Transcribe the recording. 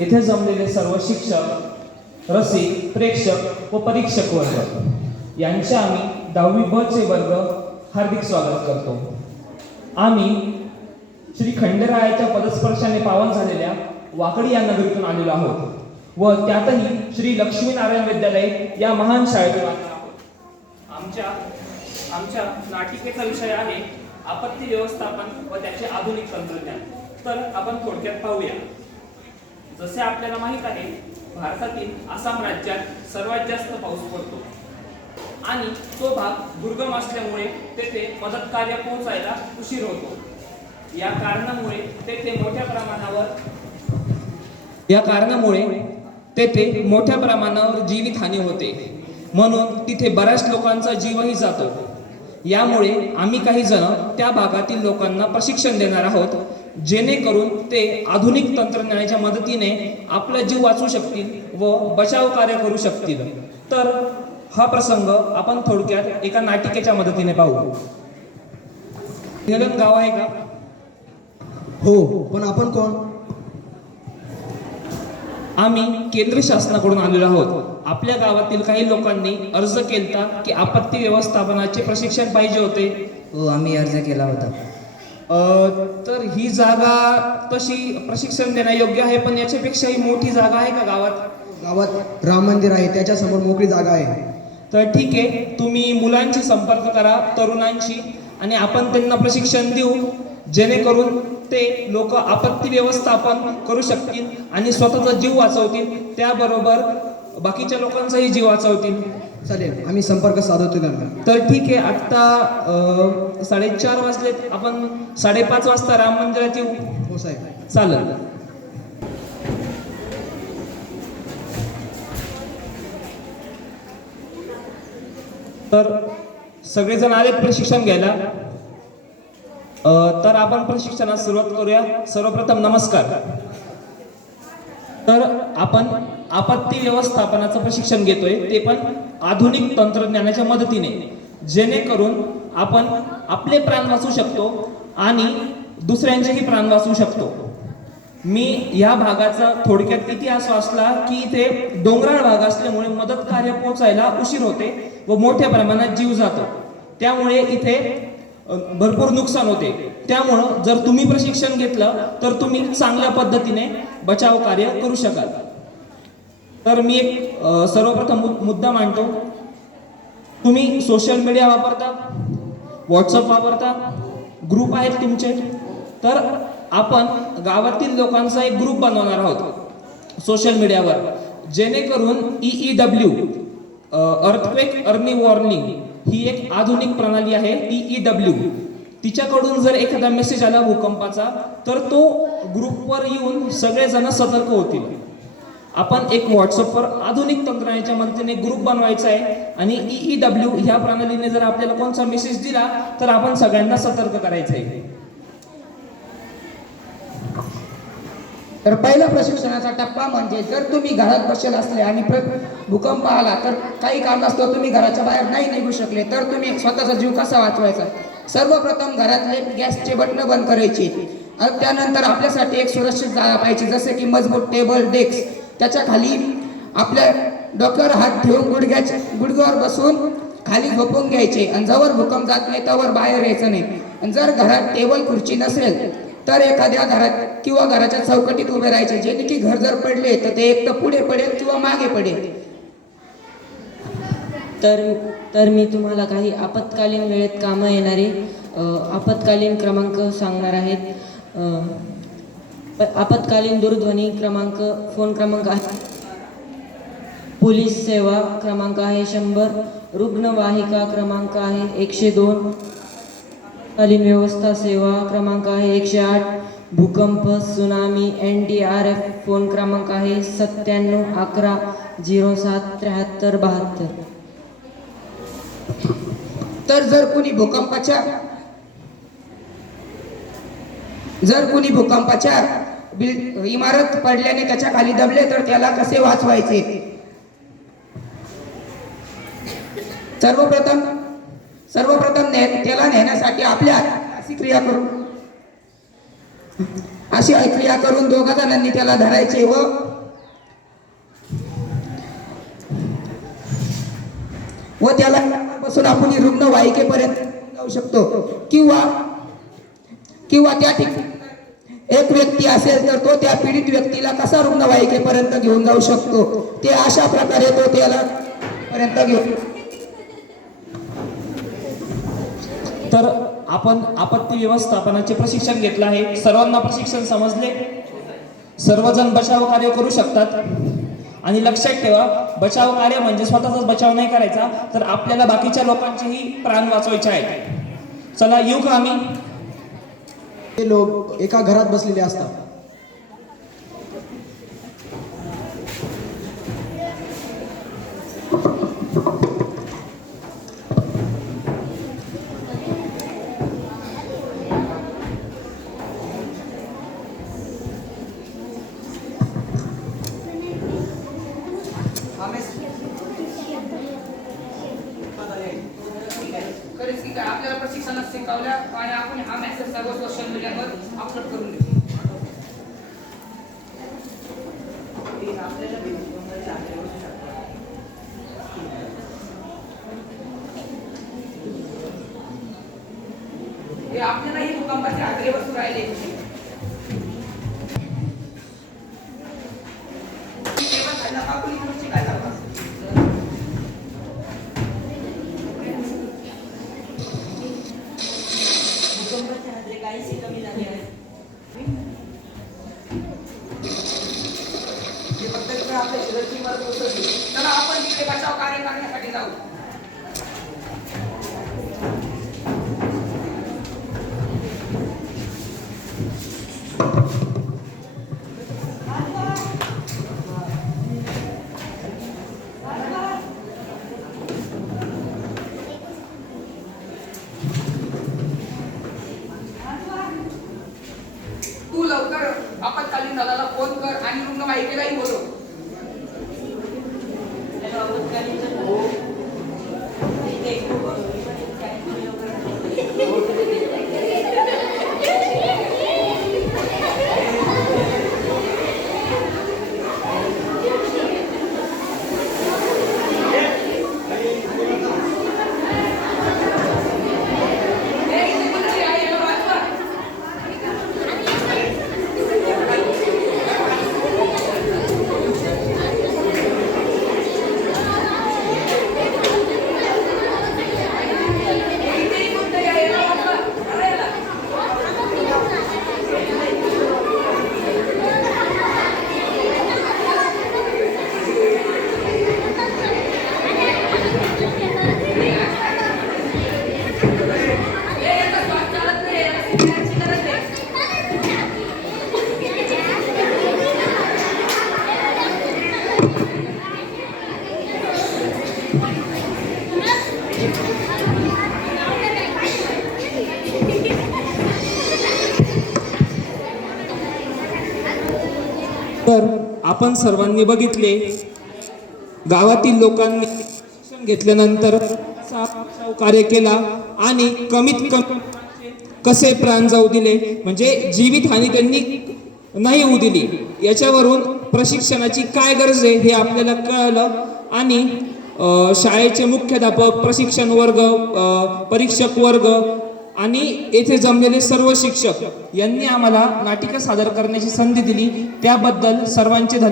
येथे जमलेले सर्व शिक्षक रसिक प्रेक्षक व परीक्षक वर्ग यांचे आम्ही दहावी ब चे वर्ग हार्दिक स्वागत करतो. आम्ही श्री खंडेरायाच्या पदस्पर्शाने पावन झालेल्या वाकडी या नगरीतून आलेलो आहोत व त्यातही श्री लक्ष्मीनारायण विद्यालय या महान शाळेतून आलेलो आहोत. आमच्या आमच्या नाटिकेचा विषय आहे आपत्ती व्यवस्थापन व त्याचे आधुनिक तंत्रज्ञान. तर आपण थोडक्यात पाहूया. जसे आपल्याला माहीत आहे भारतातील आसाम राज्यात सर्वात जास्त पाऊस पडतो. आणि तो भाग दुर्गम असल्यामुळे तेथे मदत कार्य पोहोचायला उशीर होतो. या कारणामुळे तेथे मोठ्या प्रमाणावर या कारणामुळे तेथे मोठ्या प्रमाणावर जीवितहानी होते. म्हणून तिथे बऱ्याच लोकांचा जीवही जातो. यामुळे आम्ही काही जण त्या भागातील लोकांना प्रशिक्षण देणार आहोत. जेणेकरून ते आधुनिक तंत्रज्ञानाच्या मदतीने आपला जीव वाचवू शकतील व बचाव कार्य करू शकतील. तर हा प्रसंग आपण थोडक्यात एका नाटिकेच्या मदतीने पाहू. निलम गाव आहे का? हो पण आपण कोण? आम्ही केंद्र शासनाकडून आलेलो आहोत. आपल्या गावातील काही लोकांनी अर्ज केलता की आपत्ती व्यवस्थापनाचे प्रशिक्षण पाहिजे होते. हो आम्ही अर्ज केला होता. तर ही जागा तशी प्रशिक्षण देण्यायोग्य आहे पण याच्यापेक्षाही मोठी जागा आहे का गावात? गावात राम मंदिर आहे त्याच्यासमोर मोकळी जागा आहे. तर ठीक आहे तुम्ही मुलांशी संपर्क करा तरुणांशी आणि आपण त्यांना प्रशिक्षण देऊ जेणेकरून ते लोक आपत्ती व्यवस्थापन करू शकतील आणि स्वतःचा जीव वाचवतील. त्याबरोबर बाकीच्या लोकांचाही जीव वाचवतील. चालेल आम्ही संपर्क साधवतो त्यांना. तर ठीक आहे आत्ता साडेचार वाजलेत आपण साडेपाच वाजता राम मंदिरात येऊ. हो साहेब. चालेल. तर सगळेजण आलेत प्रशिक्षण घ्यायला. तर आपण प्रशिक्षणास सुरुवात करूया. सर्वप्रथम नमस्कार. तर आपण आपत्ती व्यवस्थापनाचं प्रशिक्षण घेतोय ते पण आधुनिक तंत्रज्ञानाच्या मदतीने. जेणेकरून आपण आपले प्राण वाचू शकतो आणि दुसऱ्यांचेही प्राण वाचू शकतो. मी या भागाचा थोडक्यात इतिहास वाचला की इथे डोंगराळ भाग असल्यामुळे मदत कार्य पोहोचायला उशीर होते व मोठ्या प्रमाणात जीव जातो. त्यामुळे इथे भरपूर नुकसान होते. त्यामुळं जर तुम्ही प्रशिक्षण घेतलं तर तुम्ही चांगल्या पद्धतीने बचाव कार्य करू शकाल. तर मी एक सर्वप्रथम मु- मुद्दा मांडतो. तुम्ही सोशल मीडिया वापरता व्हॉट्सअप वापरता ग्रुप आहेत तुमचे. तर आपण गावातील लोकांचा एक ग्रुप बनवणार आहोत सोशल मीडियावर जेणेकरून E E W earthquake early warning ही एक आधुनिक प्रणाली आहे ती ई डब्ल्यू तिच्याकडून जर एखादा मेसेज आला भूकंपाचा तर तो ग्रुपवर येऊन सगळेजण सतर्क होतील. आपण एक व्हॉट्सअपवर आधुनिक तंत्रज्ञानाच्या मदतीने ग्रुप बनवायचा आहे आणि ई ई डब्ल्यू ह्या प्रणालीने जर आपल्याला कोणता मेसेज दिला तर आपण सगळ्यांना सतर्क करायचं आहे. तर पहिला प्रशिक्षणाचा टप्पा म्हणजे जर तुम्ही घरात बसेल असले आणि भूकंप आला तर काही कारणास्तव तुम्ही घराच्या बाहेर नाही निघू शकले तर तुम्ही स्वतःचा जीव कसा वाचवायचा? सर्वप्रथम घरातले गॅसचे बटणं बंद करायचे. आणि त्यानंतर आपल्यासाठी एक सुरक्षित जागा पाहिजे जसे की मजबूत टेबल डेस्क. त्याच्याखाली आपल्या डोक्यावर हात ठेवून गुडघ्याच्या गुडघ्यावर बसून खाली झोपून घ्यायचे. आणि जवळ भूकंप जात नाही त्यावर बाहेर यायचं नाही. आणि जर घरात टेबल खुर्ची नसेल तर एखाद्या घरात किंवा घराच्या चौकटीत उभे राहायचे. जेणे की घर जर पडले तर ते एक तर पुढे पडेल किंवा मागे पडेल. तर तर मी तुम्हाला काही आपत्कालीन वेळेत कामं येणारे आपत्कालीन क्रमांक सांगणार आहेत. प- आपत्कालीन दूरध्वनी क्रमांक फोन क्रमांक आहे. पोलीस सेवा क्रमांक आहे शंभर. रुग्णवाहिका क्रमांक आहे एकशे दोन. कालीन व्यवस्था सेवा क्रमांक आहे एकशे आठ. भूकंप tsunami N D R F phone क्रमांक आहे सत्त्याण्णव अकरा झिरो सात त्र्याहत्तर बहात्तर. तर जर कुणी भूकंपाच्या जर कुणी भूकंपाच्या बिल इमारत पडल्याने त्याच्याखाली दबले तर त्याला कसे वाचवायचे? सर्वप्रथम सर्वप्रथम त्याला नेण्यासाठी आपल्या अशी क्रिया करू. अशी क्रिया करून दोघा जणांनी त्याला धरायचे व व त्याला बसून आपण रुग्णवाहिकेपर्यंत जाऊ शकतो. किंवा किंवा त्या ठिकाणी एक व्यक्ती असेल तर तो त्या पीडित व्यक्तीला कसा रुग्णवाहिकेपर्यंत घेऊन जाऊ शकतो? ते अशा प्रकारे तो त्याला पर्यंत घेऊन तर आपण आपत्ती व्यवस्थापनाचे प्रशिक्षण घेतलं आहे. सर्वांना प्रशिक्षण समजले? सर्वजण बचाव कार्य करू शकतात. आणि लक्षात ठेवा बचाव कार्य म्हणजे स्वतःचाच बचाव नाही करायचा तर आपल्याला बाकीच्या लोकांचेही प्राण वाचवायचे आहेत. चला येऊ का आम्ही? ते लोक एका घरात बसलेले असतात खरेच की काय आपल्याला प्रशिक्षणात शिकवल्या आणि आपण हा मेसेज सर्व सोशल मीडियावर अपलोड करून देऊ हे आपल्यालाही भूकंपाचे आग्रे वस्तू राहिले तेव्हा खायला कापून इकडची काय करतात? हे फक्त इकडे आपल्या शेजारची इमारत कोसळली. चला आपण तिकडे बचाव कार्य करण्यासाठी जाऊ. कर आणि रुग्णवाहिकेलाही बोलव तर आपण सर्वांनी बघितले. गावातील लोकांनी शिक्षण घेतल्यानंतर कार्य केला आणि कमीत कमी कसे प्राण जाऊ दिले? म्हणजे जीवितहानी त्यांनी नाही होऊ दिली. याच्यावरून प्रशिक्षणाची काय गरज आहे हे आपल्याला कळलं आणि शाळेचे मुख्याध्यापक प्रशिक्षण वर्ग परीक्षक वर्ग आणि येथे जमलेले सर्व शिक्षक यांनी आम्हाला नाटिका सादर करण्याची संधी दिली. त्याबद्दल सर्वांचे धन्यवाद.